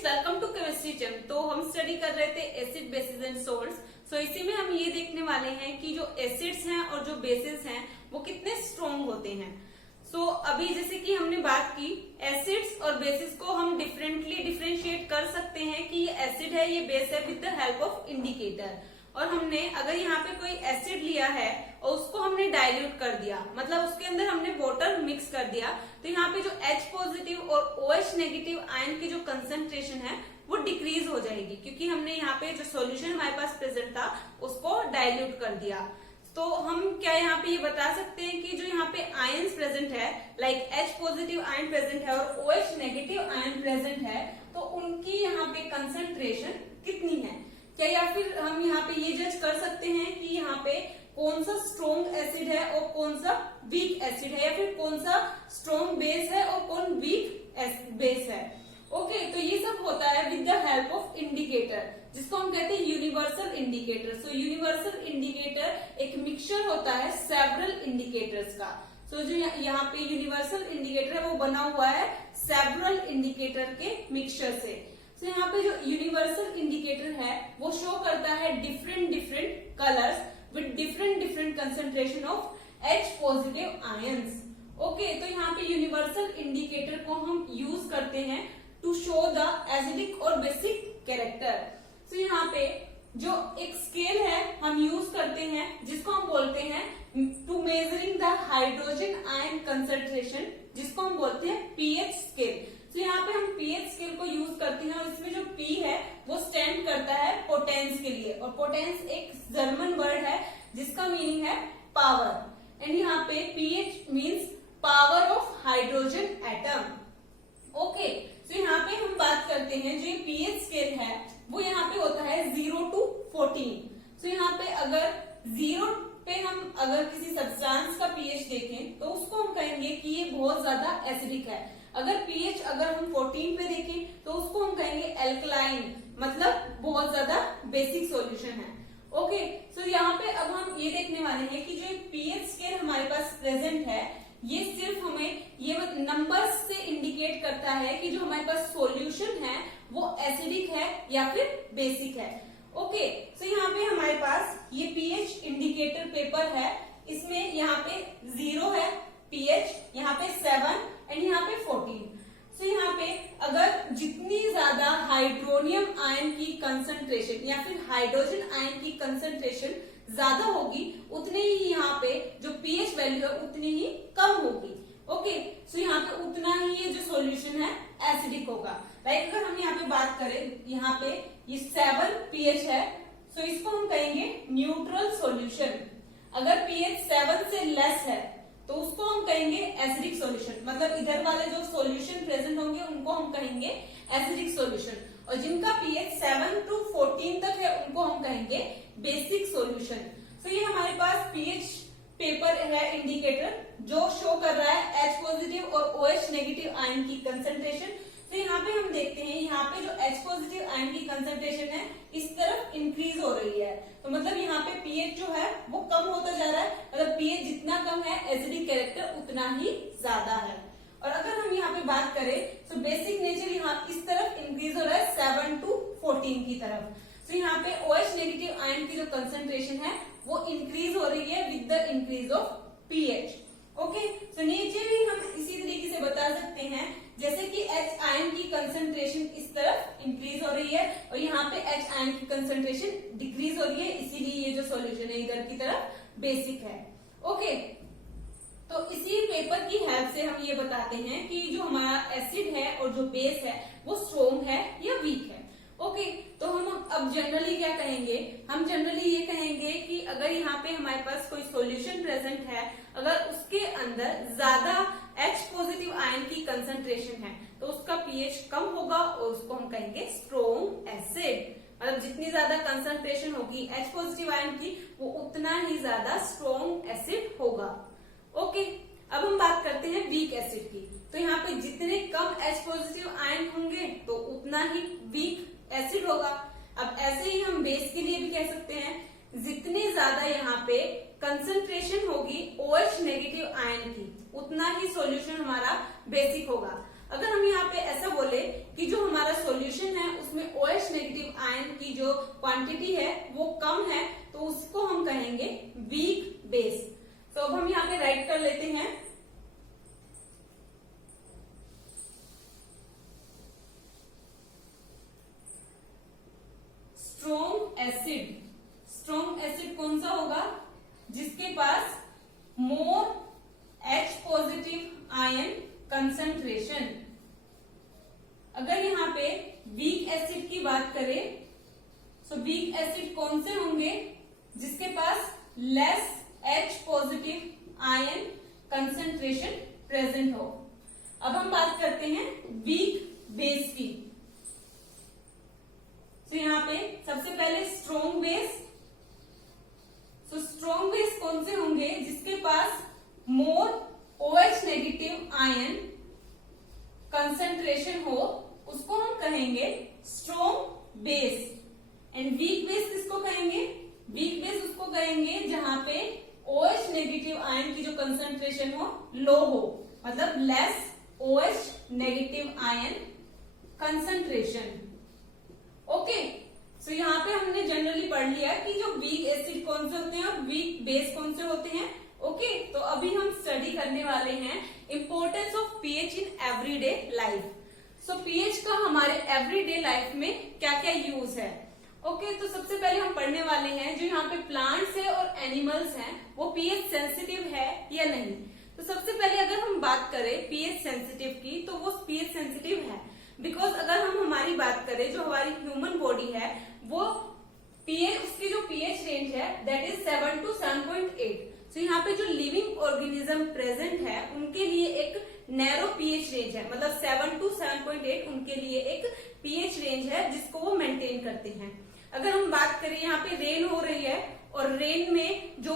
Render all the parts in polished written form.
Students, welcome to chemistry chem. तो हम study कर रहे थे acid, bases and salts. So इसी में हम ये देखने वाले हैं कि जो एसिड्स हैं और जो बेसिस हैं वो कितने स्ट्रॉन्ग होते हैं। सो अभी जैसे कि हमने बात की, एसिड्स और बेसिस को हम डिफरेंटली डिफरेंशिएट कर सकते हैं कि ये एसिड है, ये बेस है, with the help of indicator. और हमने अगर यहाँ पे कोई एसिड लिया है और उसको हमने डाइल्यूट कर दिया, मतलब उसके अंदर हमने वाटर मिक्स कर दिया, तो यहाँ पे जो H पॉजिटिव और OH नेगेटिव आयन की जो कंसंट्रेशन है वो डिक्रीज हो जाएगी, क्योंकि हमने यहाँ पे जो सॉल्यूशन हमारे पास प्रेजेंट था उसको डाइल्यूट कर दिया। तो हम क्या यहाँ पे ये बता सकते हैं कि जो यहाँ पे आयंस प्रेजेंट है, like H positive ion present है और OH नेगेटिव आयन प्रेजेंट है, तो उनकी यहाँ पे कंसंट्रेशन कितनी है क्या, या फिर हम यहाँ पे ये जज कर सकते हैं कि यहाँ पे कौन सा स्ट्रॉन्ग एसिड है और कौन सा वीक एसिड है, या फिर कौन सा स्ट्रॉन्ग बेस है और कौन वीक बेस है। ओके, तो ये सब होता है with the help of indicator, जिसको हम कहते हैं universal indicator. So universal indicator एक मिक्सचर होता है सेवरल इंडिकेटर्स का। सो जो यहाँ पे यूनिवर्सल इंडिकेटर है वो बना हुआ है सेवरल इंडिकेटर के मिक्सचर से। तो यहाँ पे जो यूनिवर्सल इंडिकेटर है वो शो करता है different different colours with different different concentration of H positive ions. Okay, तो यहाँ पे यूनिवर्सल इंडिकेटर को हम यूज करते हैं टू शो द एसिडिक और बेसिक कैरेक्टर। तो यहाँ पे जो एक स्केल है हम यूज करते हैं जिसको हम बोलते हैं to measuring the hydrogen ion concentration, जिसको हम बोलते हैं पीएच स्केल। तो यहाँ पे हम पीएच स्केल को यूज करते हैं और इसमें जो पी है वो स्टैंड करता है पोटेंस के लिए, और पोटेंस एक जर्मन वर्ड है जिसका मीनिंग है पावर, एंड यहाँ पे pH means power of hydrogen atom. Okay, तो यहाँ पे हम बात करते हैं जो पीएच स्केल है वो यहाँ पे होता है 0 to 14। तो यहाँ पे अगर 0 पे हम अगर किसी सब्सटेंस का पीएच देखें तो उसको हम कहेंगे कि ये बहुत ज्यादा एसिडिक है। अगर पीएच अगर हम 14 पे देखें तो उसको हम कहेंगे एल्कलाइन, मतलब बहुत ज्यादा बेसिक सॉल्यूशन है। ओके, सो यहाँ पे अब हम ये देखने वाले हैं कि जो पीएच स्केल हमारे पास प्रेजेंट है ये सिर्फ हमें ये नंबर्स से इंडिकेट करता है कि जो हमारे पास सॉल्यूशन है वो एसिडिक है या फिर बेसिक है। ओके, सो यहाँ पे हमारे पास ये पीएच इंडिकेटर पेपर है, इसमें यहाँ पे 0 है पीएच, यहाँ पे 7 एंड यहाँ पे 14। तो यहाँ पे अगर जितनी ज्यादा हाइड्रोनियम आयन की कंसंट्रेशन या फिर हाइड्रोजन आयन की कंसंट्रेशन ज्यादा होगी उतने ही यहाँ पे जो पीएच वैल्यू है उतनी ही कम होगी। ओके, सो यहाँ पे उतना ही ये जो सॉल्यूशन है एसिडिक होगा। लाइक अगर हम यहाँ पे बात करें, यहाँ पे ये 7 पीएच है, सो इसको हम कहेंगे न्यूट्रल सॉल्यूशन। अगर पीएच 7 से लेस है तो उसको हम कहेंगे एसिडिक सॉल्यूशन, मतलब इधर वाले जो सॉल्यूशन प्रेजेंट होंगे उनको हम कहेंगे एसिडिक सॉल्यूशन, और जिनका पीएच 7 to 14 तक है उनको हम कहेंगे बेसिक सॉल्यूशन। तो ये हमारे पास पीएच पेपर है इंडिकेटर जो शो कर रहा है H पॉजिटिव और OH नेगेटिव आयन की कंसंट्रेशन। तो यहाँ पे हम देखते हैं यहाँ पे जो H पॉजिटिव आयन की कंसंट्रेशन है इस तरफ इंक्रीज हो रही है, तो मतलब यहाँ पे पीएच जो है वो कम होता जा रहा है, मतलब पीएच जितना कम है एसिडिक कैरेक्टर उतना ही ज्यादा है। और अगर हम यहाँ पे बात करें तो बेसिक नेचर यहाँ इस तरफ इंक्रीज हो रहा है 7 to 14 की तरफ। तो यहाँ पे OH नेगेटिव आयन की जो कंसंट्रेशन है वो इंक्रीज हो रही है with the increase of pH. Okay, तो नेचर भी हम इसी तरीके से बता सकते हैं जैसे कि H आयन की कंसंट्रेशन इस तरफ इंक्रीज हो रही है और यहाँ पे H आयन की कंसंट्रेशन डिक्रीज हो रही है, इसीलिए ये जो सॉल्यूशन है इधर की तरफ बेसिक है। ओके, तो इसी पेपर की हेल्प से हम ये बताते हैं कि जो हमारा एसिड है और जो बेस है वो स्ट्रॉन्ग है या वीक है। ओके, तो हम अब जनरली क्या कहेंगे, हम जनरली ये कहेंगे कि अगर यहाँ पे हमारे पास कोई सॉल्यूशन प्रेजेंट है, अगर उसके अंदर ज्यादा H पॉजिटिव आयन की कंसंट्रेशन है तो उसका पीएच कम होगा और उसको हम कहेंगे स्ट्रॉन्ग एसिड, मतलब जितनी ज्यादा कंसंट्रेशन होगी H पॉजिटिव आयन की वो उतना ही ज्यादा स्ट्रॉन्ग एसिड होगा। ओके, अब हम बात करते हैं वीक एसिड की। तो यहाँ पे जितने कम H पॉजिटिव आयन होंगे तो उतना ही वीक एसिड होगा। अब ऐसे ही हम बेस के लिए भी कह सकते हैं, जितनी ज्यादा यहाँ पे कंसंट्रेशन होगी OH नेगेटिव आयन की उतना ही सॉल्यूशन हमारा बेसिक होगा। अगर हम यहाँ पे ऐसा बोले कि जो हमारा सॉल्यूशन जो क्वांटिटी है वो कम है, तो उसको हम कहेंगे वीक बेस। तो अब हम यहाँ पे राइट कर लेते हैं। स्ट्रॉन्ग एसिड कौन सा होगा? जिसके पास मोर H पॉजिटिव आयन कंसंट्रेशन। अगर यहाँ पे वीक एसिड की बात करें, तो वीक एसिड कौन से होंगे? जिसके पास less H positive ion concentration present हो। अब हम बात करते हैं वीक बेस की। तो यहाँ पे सबसे पहले स्ट्रॉन्ग बेस। तो स्ट्रॉन्ग बेस कौन से होंगे? जिसके पास मोर OH नेगेटिव आयन कंसंट्रेशन हो, उसको हम कहेंगे strong base. And weak base किसको कहेंगे? वीक बेस उसको कहेंगे जहां पे OH नेगेटिव आयन की जो कंसंट्रेशन हो लो हो, मतलब less OH negative ion concentration. Okay, so यहाँ पे हमने जनरली पढ़ लिया कि जो वीक एसिड कौन से होते हैं और वीक बेस कौन से होते हैं। ओके, तो अभी हम स्टडी करने वाले हैं importance of pH in everyday life. So pH का हमारे एवरीडे लाइफ में क्या क्या यूज है। ओके, तो सबसे पहले हम पढ़ने वाले हैं जो यहाँ पे प्लांट्स है और एनिमल्स हैं वो पीएच सेंसिटिव है या नहीं। तो सबसे पहले अगर हम बात करें पीएच सेंसिटिव की, तो वो पीएच सेंसिटिव है बिकॉज अगर हम हमारी बात करें जो हमारी ह्यूमन बॉडी है वो पीएच, उसकी जो पीएच रेंज है दैट इज 7 to 7.8। तो यहाँ पे जो लिविंग ऑर्गेनिज्म प्रेजेंट है उनके लिए एक नैरो पीएच रेंज है, मतलब 7 to 7.8 उनके लिए एक पीएच रेंज है जिसको वो मेंटेन करते हैं। अगर हम बात करें यहाँ पे रेन हो रही है और रेन में जो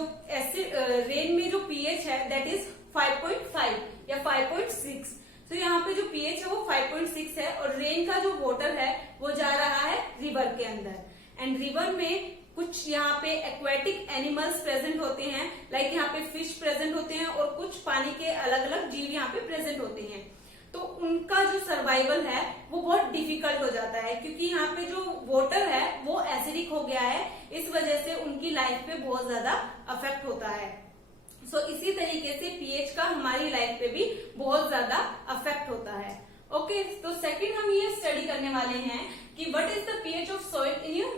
पीएच है दैट इज 5.5 या 5.6। तो यहाँ पे जो पीएच है वो 5.6 है और रेन का जो वाटर है वो जा रहा है रिवर के अंदर। एंड रिवर में कुछ यहाँ पे एक्वेटिक एनिमल्स प्रेजेंट होते हैं, लाइक यहाँ पे फिश प्रेजेंट होते हैं और कुछ पानी के अलग अलग जीव यहाँ पे प्रेजेंट होते हैं। तो उनका जो सर्वाइवल है वो बहुत डिफिकल्ट हो जाता है क्योंकि यहाँ पे जो वाटर है वो एसिडिक हो गया है, इस वजह से उनकी लाइफ पे बहुत ज्यादा अफेक्ट होता है। सो इसी तरीके से पीएच का हमारी लाइफ पे भी बहुत ज्यादा अफेक्ट होता है। ओके, तो सेकंड हम ये स्टडी करने वाले हैं कि what is the pH of soil in your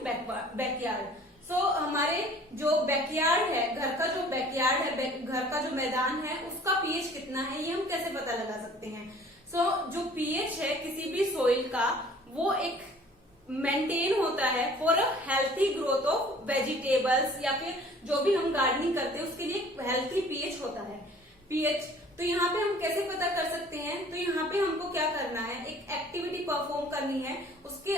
backyard. So हमारे जो बैकयार्ड है, घर का जो बैकयार्ड है, घर का जो मैदान है उसका पीएच कितना है ये हम कैसे पता लगा सकते हैं। सो जो पीएच है किसी भी सॉइल का वो एक मेंटेन होता है for a healthy growth of vegetables या फिर जो भी हम गार्डनिंग करते हैं उसके लिए हेल्थी पीएच होता है पीएच। तो यहाँ पे हम कैसे पता कर सकते हैं? तो यहाँ पे हमको क्या करना है, एक एक्टिविटी परफॉर्म करनी है। उसके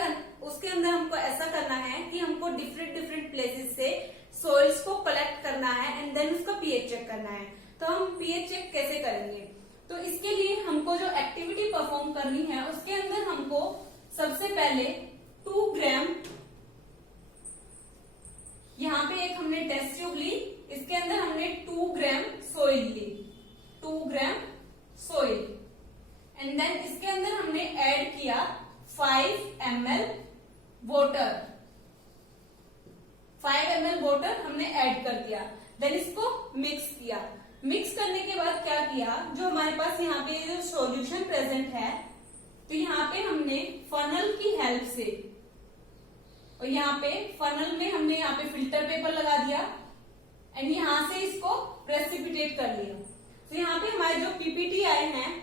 अंदर हमको ऐसा करना है कि हमको डिफरेंट प्लेसेस से सॉइल्स को कलेक्ट करना है एंड देन उसका पीएच चेक करना है। तो हम पीएच चेक कैसे करेंगे? तो इसके लिए हमको जो एक्टिविटी परफॉर्म करनी है उसके अंदर हमको सबसे पहले 2 ग्राम, यहाँ पे एक हमने टेस्ट ट्यूब ली, इसके अंदर हमने 2 ग्राम सॉइल ली, 2 ग्राम सॉइल एंड देन इसके अंदर हमने ऐड किया 5 ml वाटर, 5 ml वाटर हमने ऐड कर दिया। देन इसको मिक्स किया। मिक्स करने के बाद क्या किया, जो हमारे पास यहाँ पे जो सॉल्यूशन प्रेजेंट है तो यहाँ पे हमने फनल की हेल्प से, और यहाँ पे फनल में हमने यहाँ पे फिल्टर पेपर लगा दिया एंड यहाँ से इसको प्रेसिपिटेट कर लिया। तो यहाँ पे हमारे जो पीपीटी आए हैं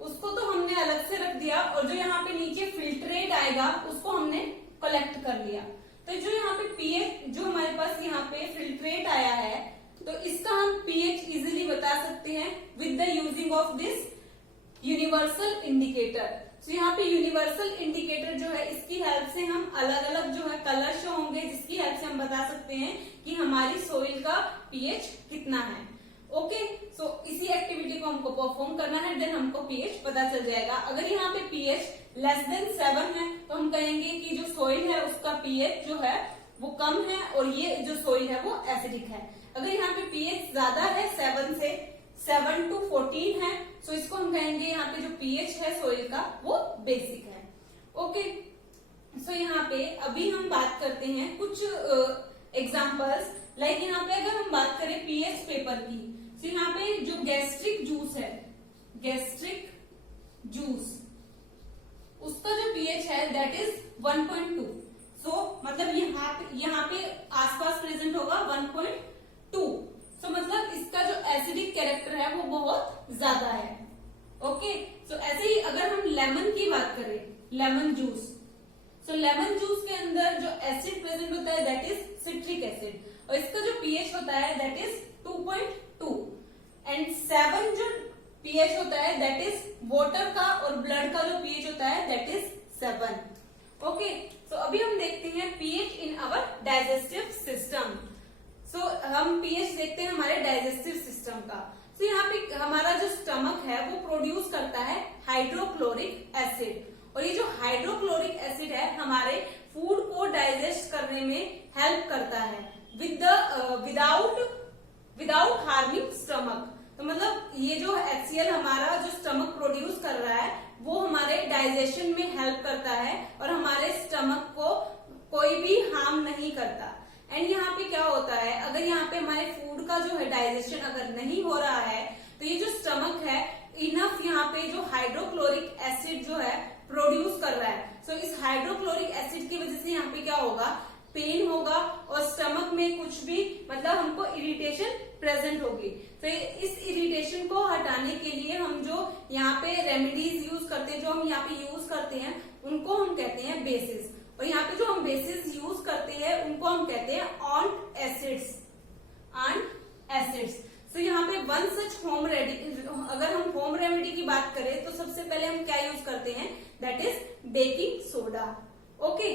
उसको तो हमने अलग से रख दिया और जो यहाँ पे नीचे फिल्ट्रेट आएगा उसको हमने कलेक्ट कर लिया। तो जो यहाँ पे पीएच, जो हमारे पास यहाँ पे फिल्ट्रेट आया है तो इसका हम पीएच इजीली बता सकते हैं with the using of this universal indicator. तो यहाँ पे यूनिवर्सल इंडिकेटर जो है इसकी हेल्प से हम अलग अलग जो है कलर शो होंगे जिसकी हेल्प से हम बता सकते हैं कि हमारी सॉइल का पीएच कितना है। ओके, सो इसी एक्टिविटी को हमको परफॉर्म करना है, देन हमको पीएच पता चल जाएगा। अगर यहाँ पे पीएच लेस देन 7 है तो हम कहेंगे कि जो सॉइल है उसका पीएच जो है वो कम है और ये जो सॉइल है वो एसिडिक है। अगर यहाँ पे पीएच ज्यादा है 7 to 14 है तो इसको हम कहेंगे यहाँ पे जो पीएच है सॉइल का वो बेसिक है। ओके, सो यहाँ पे अभी हम बात करते हैं कुछ एग्जाम्पल्स। लाइक यहाँ पे अगर हम बात करें पीएच पेपर की, तो यहाँ पे जो गैस्ट्रिक जूस है, गैस्ट्रिक जूस, उसका जो पीएच है दैट इज 1.2। सो मतलब यहाँ पे आसपास प्रेजेंट होगा 1.2। सो मतलब इसका जो एसिडिक कैरेक्टर है वो बहुत ज्यादा है। ओके, सो ऐसे ही अगर हम लेमन की बात करें, लेमन जूस, सो लेमन जूस के अंदर जो एसिड प्रेजेंट होता है दैट इज सिट्रिक एसिड, और इसका जो पीएच होता है दैट इज 2.2। एंड 7 जो पीएच होता है दैट इज वाटर का, और ब्लड का जो पीएच होता है दैट इज 7। ओके, सो अभी हम देखते हैं pH in our digestive system. So हम पीएच देखते हैं हमारे डाइजेस्टिव सिस्टम का। सो यहाँ पे हमारा जो स्टमक है वो प्रोड्यूस करता है हाइड्रोक्लोरिक एसिड, और ये जो हाइड्रोक्लोरिक एसिड है हमारे फूड को डाइजेस्ट करने में हेल्प करता है विदाउट हार्मिंग स्टमक। तो मतलब ये जो HCl हमारा जो स्टमक प्रोड्यूस कर रहा है वो हमारे डाइजेशन में हेल्प करता है, और हमारे स्टमक को कोई भी हार्म नहीं करता। एंड यहाँ पे क्या होता है, अगर यहाँ पे हमारे फूड का जो है डाइजेशन अगर नहीं हो रहा है, तो ये जो स्टमक है इनफ यहाँ पे जो हाइड्रोक्लोरिक एसिड जो है प्रोड्यूस कर रहा है। सो इस हाइड्रोक्लोरिक एसिड की वजह से यहाँ पे क्या होगा, पेन होगा, और स्टमक में कुछ भी मतलब हमको इरिटेशन प्रेजेंट होगी। तो इस इरिटेशन को हटाने के लिए हम जो यहाँ पे रेमेडीज यूज करते हैं, जो हम यहाँ पे यूज करते हैं, उनको हम कहते हैं बेसिस। और यहाँ पे जो हम बेसिस यूज करते हैं उनको हम कहते हैं ऑन्ट एसिड्स, ऑन्ट एसिड्स। तो यहाँ पे वन सच होम रेमेडी, अगर हम होम रेमेडी की बात करें तो सबसे पहले हम क्या यूज करते हैं, that is baking soda. Okay,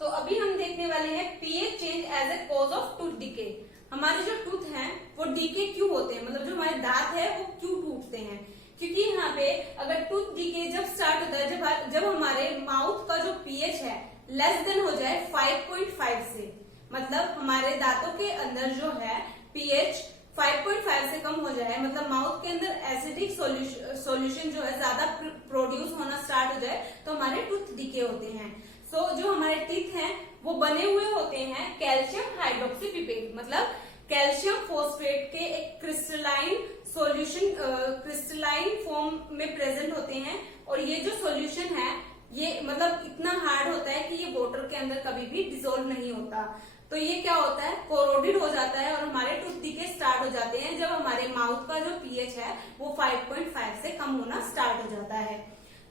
तो अभी हम देखने वाले हैं pH change as a cause of tooth decay. हमारे जो टूथ हैं वो डीके क्यों होते हैं, मतलब जो हमारे दांत है वो क्यों टूटते हैं, क्योंकि यहाँ पे अगर टूथ डीके जब स्टार्ट होता है जब हमारे माउथ का जो पीएच है लेस देन हो जाए 5.5 से, मतलब हमारे दांतों के अंदर जो है पीएच 5.5 से कम हो जाए, मतलब माउथ के अंदर एसिडिक सॉल्यूशन जो है ज्यादा प्रोड्यूस होना स्टार्ट हो जाए, तो हमारे टूथ डीके होते हैं। सो जो हमारे टीथ हैं वो बने हुए होते हैं कैल्शियम हाइड्रोक्सीपिपेट, मतलब कैल्शियम फॉस्फेट के एक क्रिस्टलाइन सॉल्यूशन, क्रिस्टलाइन फॉर्म में प्रेजेंट होते हैं। और ये जो सॉल्यूशन है ये मतलब इतना हार्ड होता है कि ये वाटर के अंदर कभी भी डिसोल्व नहीं होता। तो ये क्या होता है, कोरोडेड हो जाता है, और हमारे टूथ डीके स्टार्ट हो जाते हैं जब हमारे माउथ का जो पीएच है वो 5.5 से कम होना स्टार्ट हो जाता है।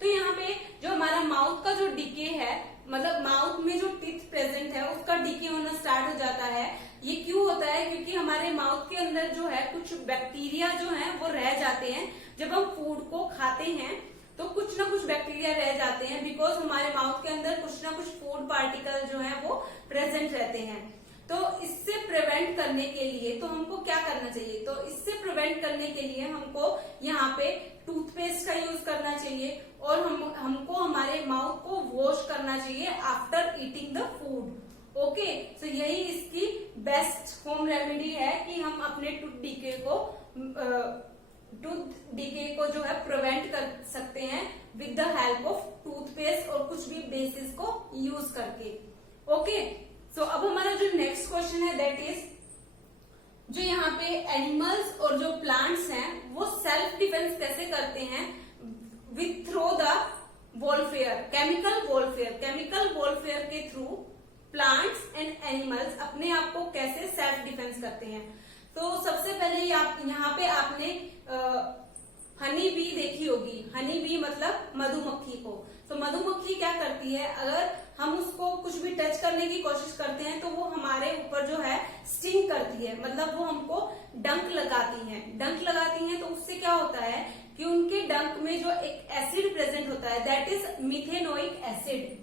तो यहाँ पे जो हमारा माउथ का जो डीके है, मतलब माउथ में जो टीथ प्रेजेंट है उसका डीके होना स्टार्ट हो जाता है। ये क्यों होता है, क्योंकि हमारे माउथ के अंदर जो है कुछ बैक्टीरिया जो है वो रह जाते हैं। जब हम फूड को खाते हैं तो कुछ ना कुछ बैक्टीरिया रह जाते हैं, बिकॉज हमारे माउथ के अंदर कुछ ना कुछ फूड पार्टिकल जो है वो प्रेजेंट रहते हैं। तो इससे प्रिवेंट करने के लिए तो हमको क्या करना चाहिए, तो इससे प्रिवेंट करने के लिए हमको यहाँ पे टूथपेस्ट का यूज करना चाहिए, और हमको हमारे माउथ को वॉश करना चाहिए after eating the food. Okay, तो यही इसकी बेस्ट होम रेमेडी है कि हम अपने टूथ डीके को जो है प्रिवेंट कर सकते हैं with the help of toothpaste और कुछ भी बेसिस को यूज करके। ओके, सो अब हमारा जो नेक्स्ट क्वेश्चन है दैट इज, जो यहाँ पे एनिमल्स और जो प्लांट्स हैं वो सेल्फ डिफेंस कैसे करते हैं with through the warfare, chemical warfare के थ्रू प्लांट्स एंड एनिमल्स अपने आप को कैसे सेल्फ डिफेंस करते हैं। तो सबसे पहले यहाँ पे आपने हनी बी देखी होगी। हनी बी मतलब मधुमक्खी को। तो मधुमक्खी क्या करती है, अगर हम उसको कुछ भी टच करने की कोशिश करते हैं तो वो हमारे ऊपर जो है स्टिंग करती है, मतलब वो हमको डंक लगाती हैं। तो उससे क्या होता है कि उनके डंक में जो एक एसिड प्रेजेंट होता है दैट इज मिथेनोइक एसिड।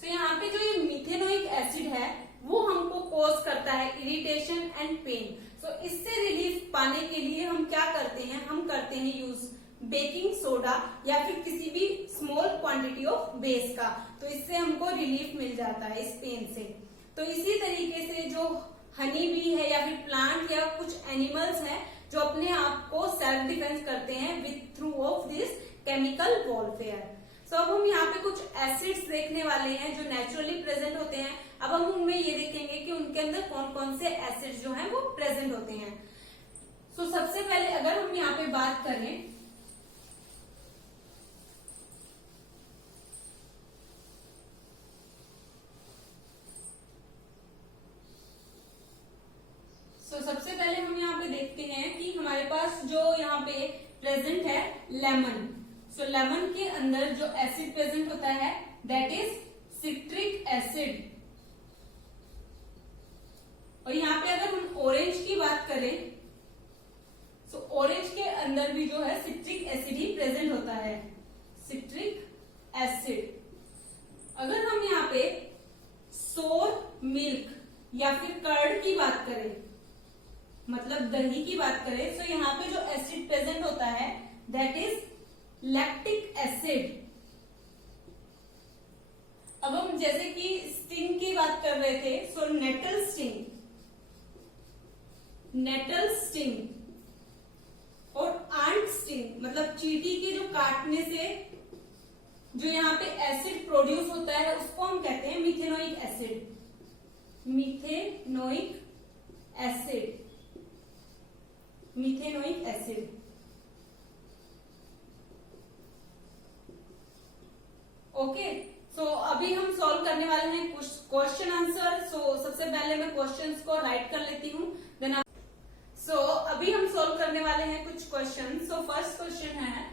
तो यहाँ पे जो ये मिथेनोइक एसिड है वो हमको कॉज करता है इरिटेशन एंड पेन। तो इससे रिलीफ पाने के लिए हम क्या करते हैं, हम करते हैं यूज बेकिंग सोडा या फिर किसी भी स्मॉल क्वांटिटी ऑफ बेस का। तो इससे हमको रिलीफ मिल जाता है इस पेन से। तो इसी तरीके से जो हनी बी है या फिर प्लांट या कुछ एनिमल्स हैं जो अपने आप को सेल्फ डिफेंस करते हैं with through of this chemical warfare. So अब हम यहाँ पे कुछ एसिड्स देखने वाले हैं जो नेचुरली प्रेजेंट होते हैं। अब हम उनमें ये देखेंगे कि उनके अंदर कौन कौन से एसिड्स जो हैं वो प्रेजेंट होते हैं। सो सबसे पहले अगर हम यहाँ पे बात करें सबसे पहले हम यहाँ पे देखते हैं कि हमारे पास जो यहाँ पे प्रेजेंट है लेमन। सो लेमन के अंदर जो एसिड प्रेजेंट होता है दैट इज सिट्रिक एसिड। और यहाँ पे अगर हम ऑरेंज की बात करें तो ऑरेंज के अंदर भी जो है सिट्रिक एसिड ही प्रेजेंट होता है, सिट्रिक एसिड। अगर हम यहाँ पे सोर मिल्क या फिर कर्ड की बात करें, मतलब दही की बात करें, तो यहाँ पे जो एसिड प्रेजेंट होता है दैट इज लैक्टिक एसिड। अब हम जैसे कि स्टिंग की बात कर रहे थे, सो नेटल स्टिंग, नेटल स्टिंग और आंट स्टिंग, मतलब चींटी के जो काटने से जो यहाँ पे एसिड प्रोड्यूस होता है उसको हम कहते हैं methanoic acid, methanoic acid, methanoic acid. Okay, so अभी हम सॉल्व करने वाले हैं कुछ क्वेश्चन आंसर। सो सबसे पहले मैं क्वेश्चंस को राइट कर लेती हूँ, देन सो अभी हम सॉल्व करने वाले हैं कुछ क्वेश्चन। सो फर्स्ट क्वेश्चन है,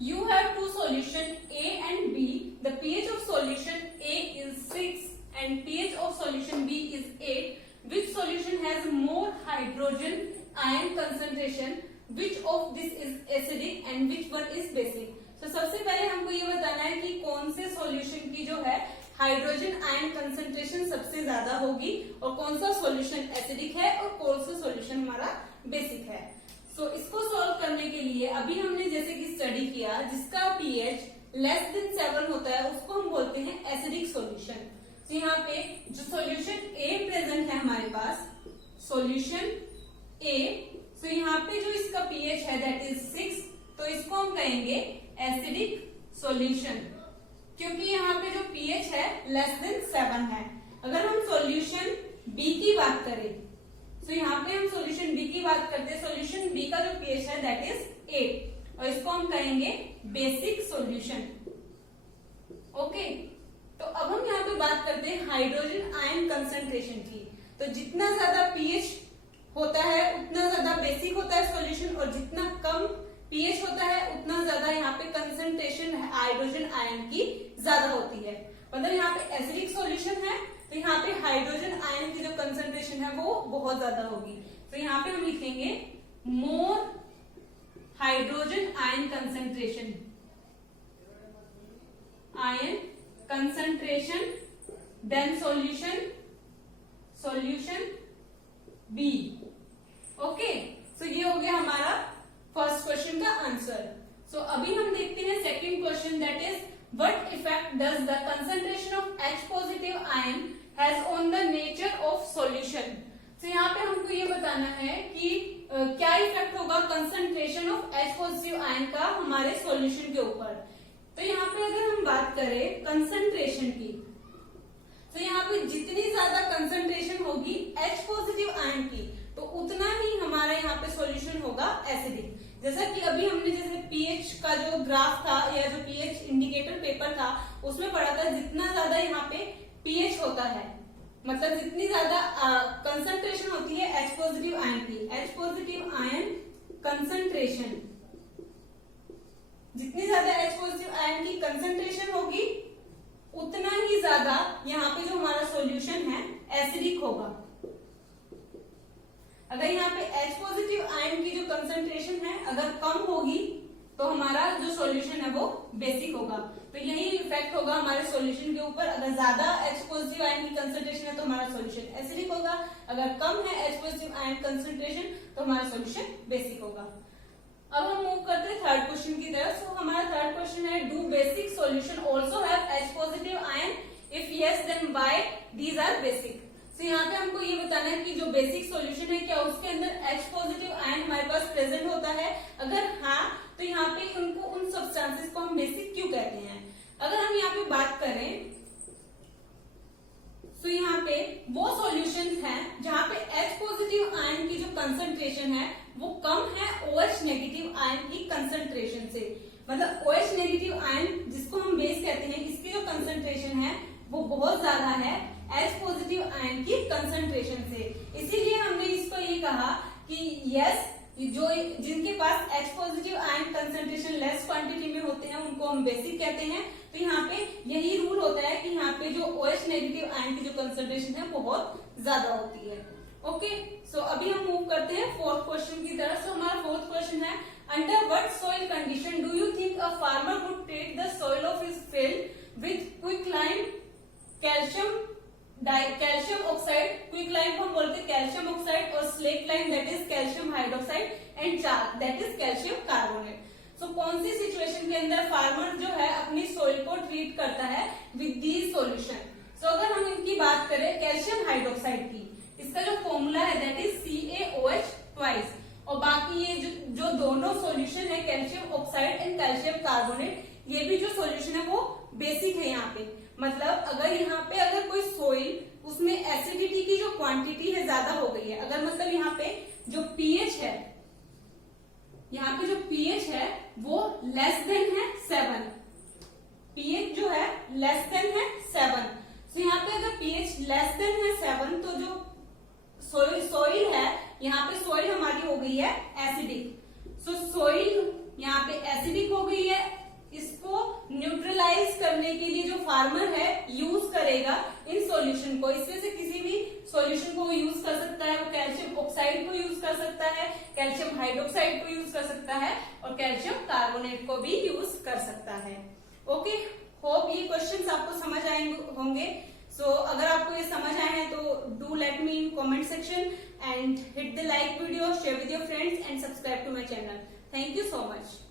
you have two solution A and B, the pH of solution A is 6 and pH of solution B is 8, which solution has more hydrogen ion concentration, which of this is acidic and which one is basic. तो सबसे पहले हमको ये बताना है कि कौन से सॉल्यूशन की जो है हाइड्रोजन आयन कंसंट्रेशन सबसे ज्यादा होगी और कौन सा सॉल्यूशन एसिडिक है और कौन सा सॉल्यूशन हमारा बेसिक है। सो इसको सॉल्व करने के लिए अभी हमने जैसे कि स्टडी किया, जिसका पीएच लेस देन 7 होता है उसको हम बोलते हैं एसिडिक सॉल्यूशन। तो यहाँ पे जो सॉल्यूशन ए प्रेजेंट है हमारे पास, सॉल्यूशन ए, तो यहाँ पे जो इसका पीएच है दैट इज 6, तो इसको हम कहेंगे एसिडिक सॉल्यूशन, क्योंकि यहाँ पे जो पीएच है लेस देन 7 है। अगर हम सॉल्यूशन बी की बात करें, तो यहाँ पे हम सॉल्यूशन बी की बात करते हैं, सॉल्यूशन बी का जो पीएच है दैट इज 8 और इसको हम कहेंगे बेसिक सॉल्यूशन। ओके, तो अब हम यहाँ पे बात करते हैं हाइड्रोजन आयन कंसंट्रेशन की। तो जितना ज्यादा पीएच होता है उतना ज्यादा बेसिक होता है सॉल्यूशन, और जितना कम पीएच होता है उतना ज्यादा यहाँ पे कंसंट्रेशन हाइड्रोजन आयन की ज्यादा होती है। मतलब यहाँ पे एसिडिक सॉल्यूशन है तो यहाँ पे हाइड्रोजन आयन की जो कंसंट्रेशन है वो बहुत ज्यादा होगी। तो यहाँ पे हम लिखेंगे more hydrogen ion concentration, ion concentration then solution, solution B. Okay, so ये हो गया हमारा फर्स्ट क्वेश्चन का आंसर। सो अभी हम देखते हैं second question, that is what effect does the concentration of H positive ion has on the nature of solution. तो यहाँ पे हमको ये बताना है कि क्या इफेक्ट होगा concentration of H positive ion का हमारे सॉल्यूशन के ऊपर। तो यहाँ पे अगर हम बात करें कंसंट्रेशन की, तो यहाँ पे जितनी ज्यादा कंसंट्रेशन होगी H पॉजिटिव आयन की तो उतना ही हमारा यहाँ पे सॉल्यूशन होगा एसिडिक। जैसा कि अभी हमने जैसे पीएच का जो ग्राफ था या जो पीएच इंडिकेटर पेपर था उसमें पढ़ा था, जितना ज्यादा यहाँ पे पीएच होता है, मतलब जितनी ज्यादा कंसंट्रेशन होती है H पॉजिटिव आयन की, H पॉजिटिव आयन कंसंट्रेशन, जितनी ज्यादा H पॉजिटिव आयन की कंसंट्रेशन होगी उतना ही ज्यादा यहाँ पे जो हमारा सॉल्यूशन है एसिडिक होगा। अगर यहाँ पे H पॉजिटिव आयन की जो कंसंट्रेशन है अगर कम होगी तो हमारा जो सॉल्यूशन है वो बेसिक होगा। तो यही इफेक्ट होगा हमारे सॉल्यूशन के ऊपर। अगर ज्यादा H पॉजिटिव आयन की कंसंट्रेशन है तो हमारा सॉल्यूशन एसिडिक होगा, अगर कम है H पॉजिटिव आयन कंसंट्रेशन तो हमारा सॉल्यूशन बेसिक होगा। अब हम मूव करते हैं थर्ड क्वेश्चन की तरफ। सो हमारा थर्ड क्वेश्चन है, do basic solution also have H positive ion, if yes then why these are basic. तो यहाँ पे हमको ये बताना है कि जो बेसिक सॉल्यूशन है क्या उसके अंदर H पॉजिटिव आयन हमारे पास प्रेजेंट होता है, अगर हाँ तो यहाँ पे उनको उन सब्सटेंसेस को हम बेसिक क्यों कहते हैं। अगर हम यहाँ पे बात करें तो यहाँ पे वो सॉल्यूशंस हैं जहां पे H पॉजिटिव आयन की जो कंसंट्रेशन है वो कम है OH नेगेटिव आयन की कंसंट्रेशन से। मतलब OH नेगेटिव आयन जिसको हम बेस कहते हैं, इसकी जो कंसंट्रेशन है वो बहुत ज्यादा है H पॉजिटिव आयन की कंसंट्रेशन से। इसीलिए हमने इसको ये कहा कि यस, जो जिनके पास H positive ion concentration less quantity में होते हैं उनको हम बेसिक कहते हैं। तो यहाँ पे यही रूल होता है कि यहाँ पे जो OH नेगेटिव आयन की जो कंसंट्रेशन है बहुत ज्यादा होती है। ओके, सो अभी हम मूव करते हैं फोर्थ क्वेश्चन की तरफ। सो हमारा फोर्थ क्वेश्चन है, under what soil condition do you think a farmer would treat the soil of his field with quicklime calcium oxide. Quicklime को हम बोलते हैं कैल्शियम ऑक्साइड, और slaked lime that is calcium hydroxide, and chalk that is calcium carbonate. So कौन सी situation के अंदर farmer जो है अपनी सॉइल को ट्रीट करता है विद दीज सॉल्यूशन। सो अगर हम इनकी बात करें कैल्शियम हाइड्रोक्साइड की, इसका जो फॉर्मूला है दैट इज CaOH ट्वाइस, और बाकी ये जो दोनों सॉल्यूशन है calcium oxide and calcium carbonate, ये भी जो सॉल्यूशन है वो बेसिक है यहाँ पे। मतलब अगर यहाँ पे अगर कोई सॉइल उसमें एसिडिटी की जो क्वांटिटी है ज्यादा हो गई है, अगर मतलब यहाँ पे जो पीएच है, यहाँ पे जो पीएच है वो लेस देन है 7, पीएच जो है लेस देन है 7। तो यहाँ पे अगर पीएच लेस देन है 7 तो जो सॉइल है, यहाँ पे सॉइल हमारी हो गई है एसिडिक। सो सॉइल यहाँ पे एसिडिक हो गई है, इसको न्यूट्रलाइज करने के लिए जो फार्मर है यूज करेगा इन सॉल्यूशन को। इसमें से किसी भी सॉल्यूशन को यूज कर सकता है, वो कैल्शियम ऑक्साइड को यूज कर सकता है, कैल्शियम हाइड्रोक्साइड को यूज कर सकता है, और कैल्शियम कार्बोनेट को भी यूज कर सकता है। ओके, होप ये क्वेश्चंस आपको समझ आए होंगे। सो अगर आपको ये समझ आए हैं तो do let me in comment section and hit the like video, share with your friends and subscribe to my channel. Thank you so much.